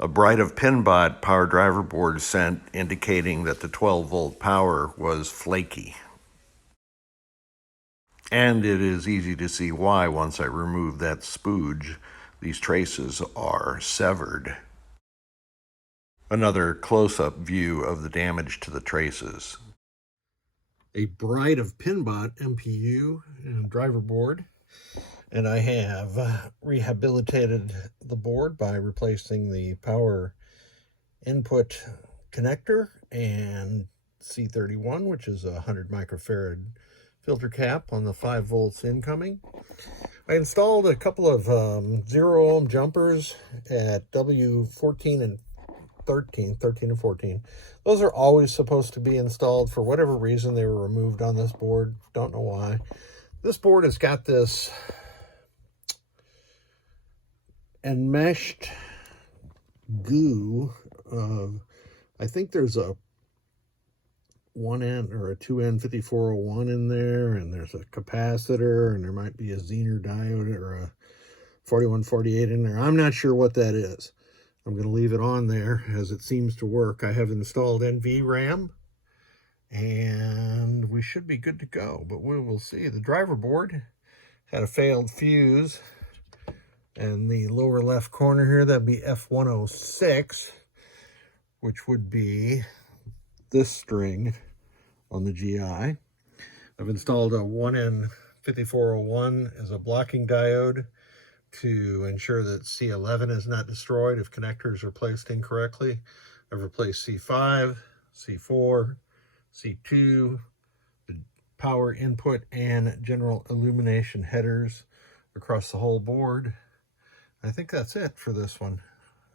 A Bride of PinBot power driver board sent indicating that the 12-volt power was flaky. And it is easy to see why once I remove that spooge. These traces are severed. Another close-up view of the damage to the traces. A Bride of PinBot MPU and driver board. And I have rehabilitated the board by replacing the power input connector and C31, which is a 100 microfarad filter cap on the 5 volts incoming. I installed a couple of 0 ohm jumpers at W14 and 13 and 14. Those are always supposed to be installed. For whatever reason, they were removed on this board. Don't know why. This board has got this enmeshed goo of, I think there's a 1N or a 2N 5401 in there, and there's a capacitor, and there might be a Zener diode or a 4148 in there. I'm not sure what that is. I'm going to leave it on there as it seems to work. I have installed NVRAM, and we should be good to go, but we will see. The driver board had a failed fuse, and the lower left corner here, that'd be F106, which would be this string on the GI. I've installed a 1N5401 as a blocking diode to ensure that C11 is not destroyed if connectors are placed incorrectly. I've replaced C5, C4, C2, the power input and general illumination headers across the whole board. I think that's it for this one.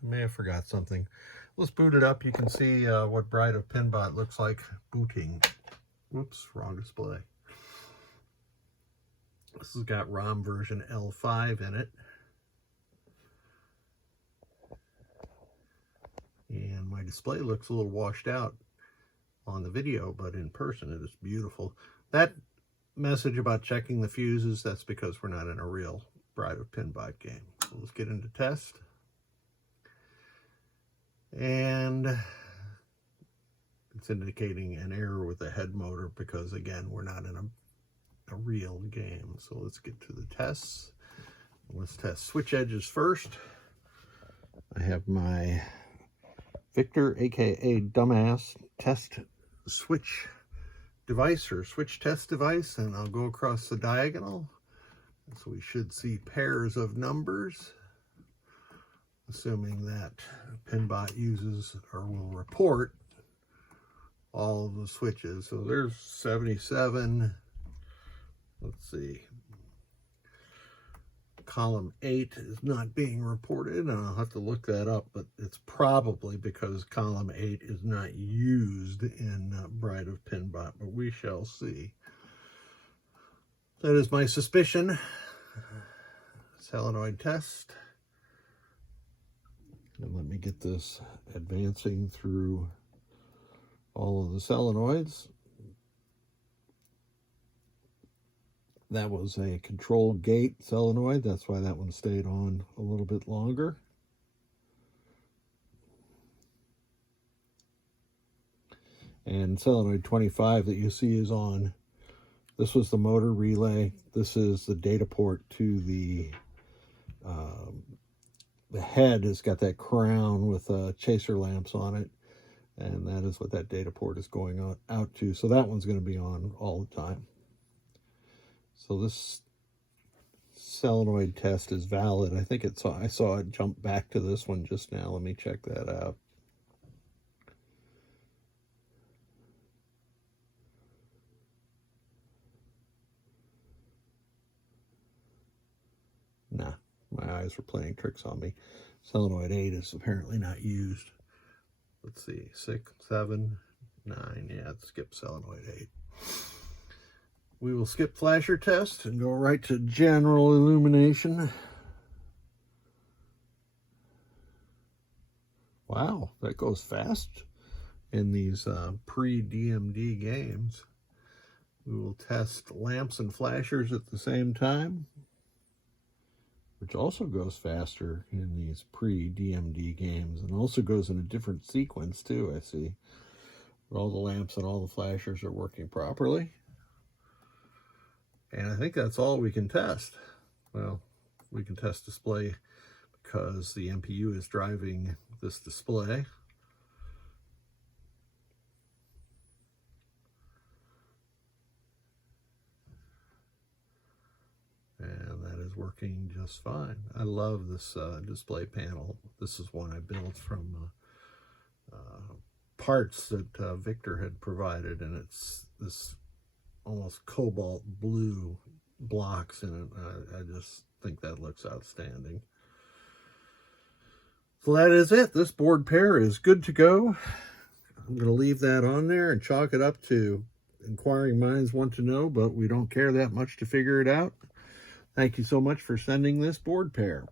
I may have forgot something. Let's boot it up. You can see what Bride of PinBot looks like booting. Whoops, wrong display. This has got ROM version L5 in it. And my display looks a little washed out on the video, but in person it is beautiful. That message about checking the fuses, that's because we're not in a real Bride of PinBot game. So let's get into test. And it's indicating an error with the head motor because, again, we're not in a real game. So let's get to the tests. Let's test switch edges first. I have my Victor, aka Dumbass, test switch device or switch test device, and I'll go across the diagonal. So we should see pairs of numbers, assuming that PinBot uses or will report all of the switches. So there's 77. Let's see. Column 8 is not being reported, and I'll have to look that up, but it's probably because column 8 is not used in Bride of PinBot, but we shall see. That is my suspicion. Solenoid test. And let me get this advancing through all of the solenoids. That was a control gate solenoid. That's why that one stayed on a little bit longer. And solenoid 25 that you see is on. This was the motor relay. This is the data port to the head has got that crown with chaser lamps on it. And that is what that data port is going on out to. So that one's going to be on all the time. So this solenoid test is valid. I think I saw it jump back to this one just now. Let me check that out. Nah, my eyes were playing tricks on me. Solenoid 8 is apparently not used. Let's see, 6, 7, 9. Yeah, let's skip solenoid 8. We will skip flasher test and go right to general illumination. Wow, that goes fast in these pre-DMD games. We will test lamps and flashers at the same time. which also goes faster in these pre-DMD games, and also goes in a different sequence too, I see. Where all the lamps and all the flashers are working properly. And I think that's all we can test. Well, we can test display because the MPU is driving this display. And that is working just fine. I love this display panel. This is one I built from parts that Victor had provided, and it's this almost cobalt blue blocks in it. I just think that looks outstanding. So that is it. This board pair is good to go. I'm going to leave that on there and chalk it up to inquiring minds want to know, but we don't care that much to figure it out. Thank you so much for sending this board pair.